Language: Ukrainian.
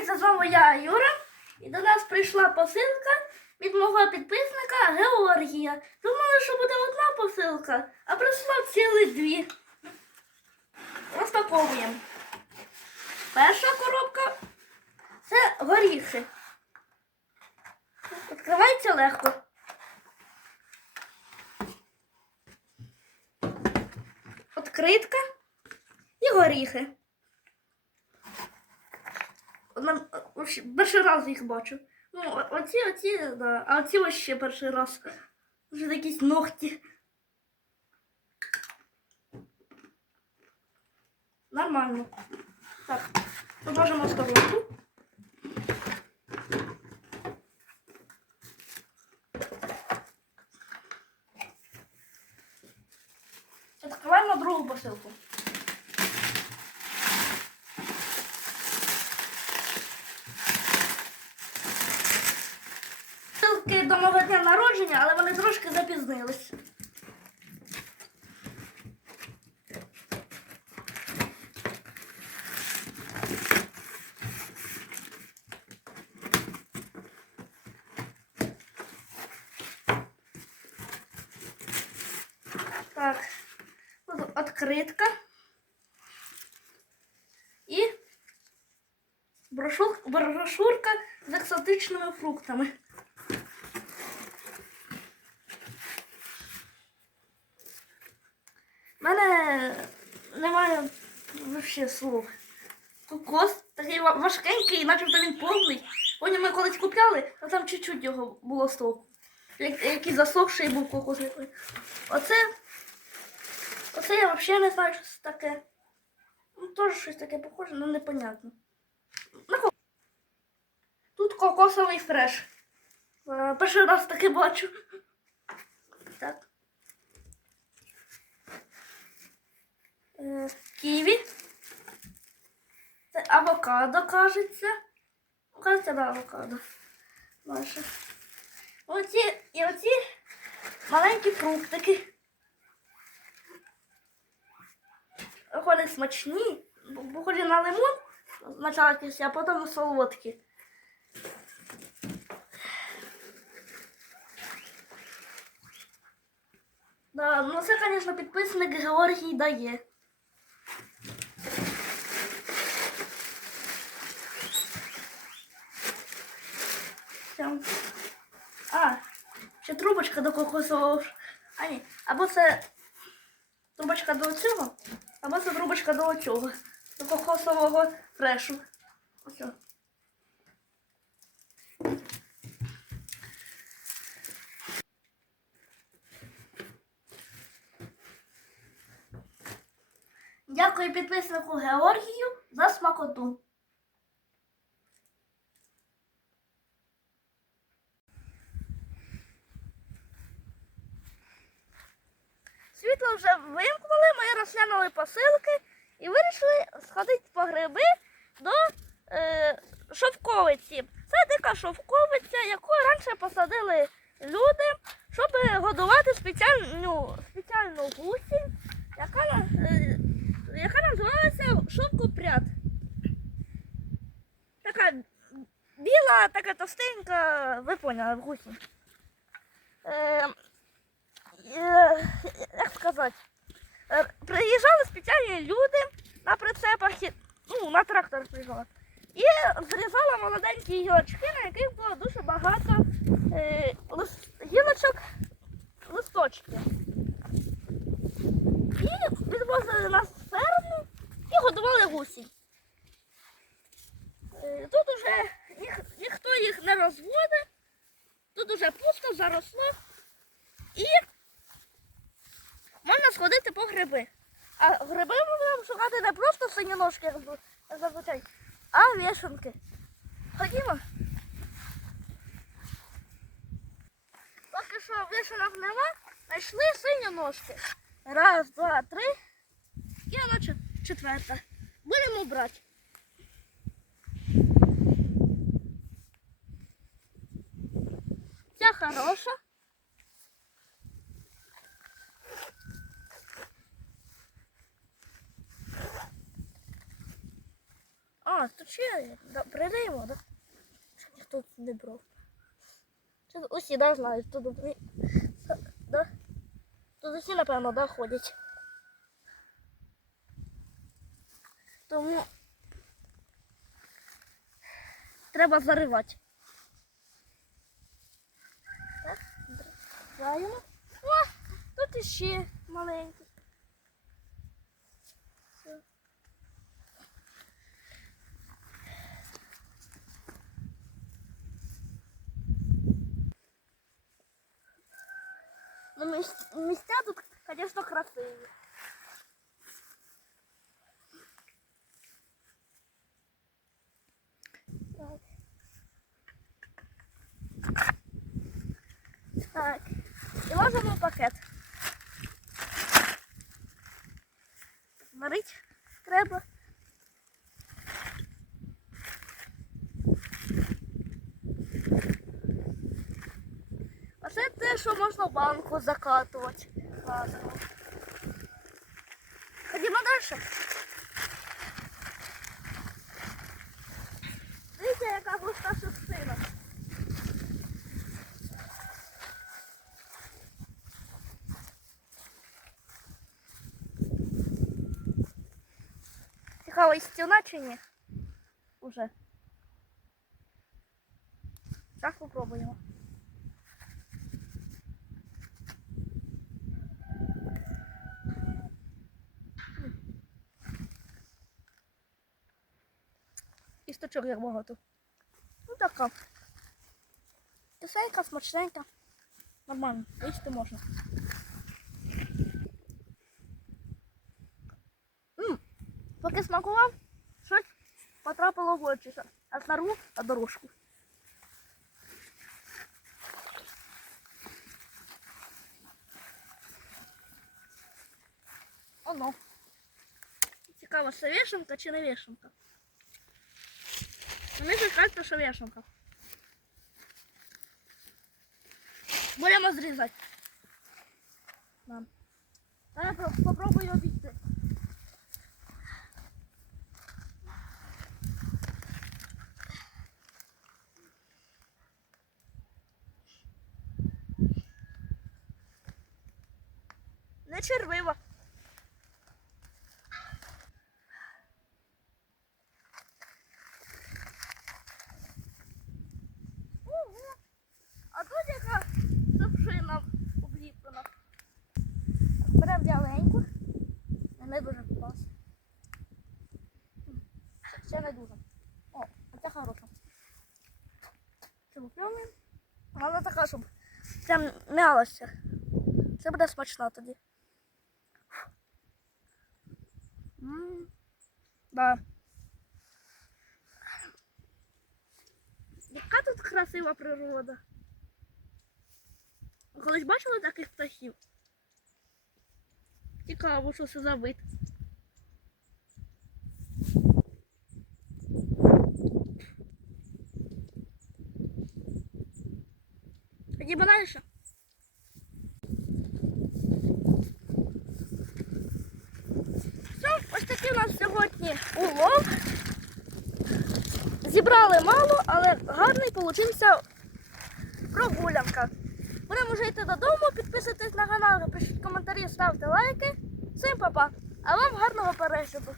Привіт, з вами я Юра. І до нас прийшла посилка від мого підписника Георгія. Думали, що буде одна посилка, а прийшла цілих дві. Розпаковуємо. Перша коробка це горіхи. Відкривається легко. Откритка і горіхи. Одна, перший раз їх бачу. Ну, оці, оці, да. А оці ось ще перший раз. Вже якісь ногті. Нормально. Так, положимо в сторонку. Відкриваємо другу посилку. Посилки до мого дня народження, але вони трошки запізнились. Так, тут открытка. І брошурка з екзотичними фруктами. У мене немає взагалі слов. Кокос такий ва- важкенький, начебто він повний. Потім ми колись купляли, а там чуть-чуть його було. Як- Який засохший був кокос. Оце. Оце я взагалі не знаю, що це таке. Ну, теж щось таке похоже, але непонятно. Тут кокосовий фреш. Е, Перший раз таке бачу. Так. Ківі. Це авокадо, кажеться. Кажеться, да, авокадо. Наше. Оці і оці маленькі фруктики. Вони смачні, похожі на лимон, спочатку, а потім солодкі. Да, ну це, звісно, підписник Георгій дає. Там. А, ще трубочка до кокосового. А ні, або це трубочка до цього, або це трубочка до цього. До кокосового фрешу. Ось. Дякую підписнику Георгію за смакоту. Світло вже вимкнули, ми розглянули посилки і вирішили сходити по гриби до е, шовковиці. Це дика шовковиця, яку раніше посадили люди, щоб годувати спеціальну, спеціальну гусінь, яка, е, яка називалася шовкопряд. Така біла, така товстенька, ви поняли, гусінь. Е, як сказати, е, приїжджали спеціальні люди на прицепах, ну, на трактор приїжджали. І зрізали молоденькі гілочки, на яких було дуже багато е, гілочок, листочків. І відвозили нас в ферму і годували гусі. Е, Тут уже ніх, ніхто їх не розводить, тут уже пусто заросло. І можна сходити по гриби. А гриби ми будемо шукати не просто зу- як зазвичай, а вішенки. Ходімо. Поки що вішенок нема, знайшли синьоножки. Раз, два, три. І вона четверта. Будемо брати. Ця хороша. А, тут ще да, прийдемо, да? Щоб тут не брав. Це усі, да, знають, тут, да? Тут усі, напевно, да, ходять. Тому треба заривати. Так, зриваємо. О, тут іще маленький. Все. Ну, міс- місця тут, звісно, красиві. Так. І ложимо в пакет. Варить треба. Оце те, що можна в банку закатувати. Газово. Ходімо далі. Дивіться, яка густа шерстина. Цікаво, істина чи ні? Уже. Так попробуємо. Істочок як багато. Ну така. Кисенька, смачненька. Нормально, їсти можна. М, Поки смакував, щось потрапило в очі. А снарву на дорожку. Оно. Цікаво, це вішенка чи не вішенка? Ж кажеться, що вішенка. Будемо зрізати. Я про- попробую обійти. Не червива. Не дуже клас. Це- Це не дуже. О, оце хороша. Це випльовуємо. Вона така, щоб прям м'ялася. Це буде смачно тоді. Да. Яка тут красива природа. Колись бачили таких птахів? Цікаво, що це за вид. Ходімо далі. Все, ось такий у нас сьогодні улов. Зібрали мало, але гарний получився прогулянка. Будемо вже йти додому, підписуйтесь на канал, пишіть коментарі, ставте лайки. Всім па-па. А вам гарного перегляду.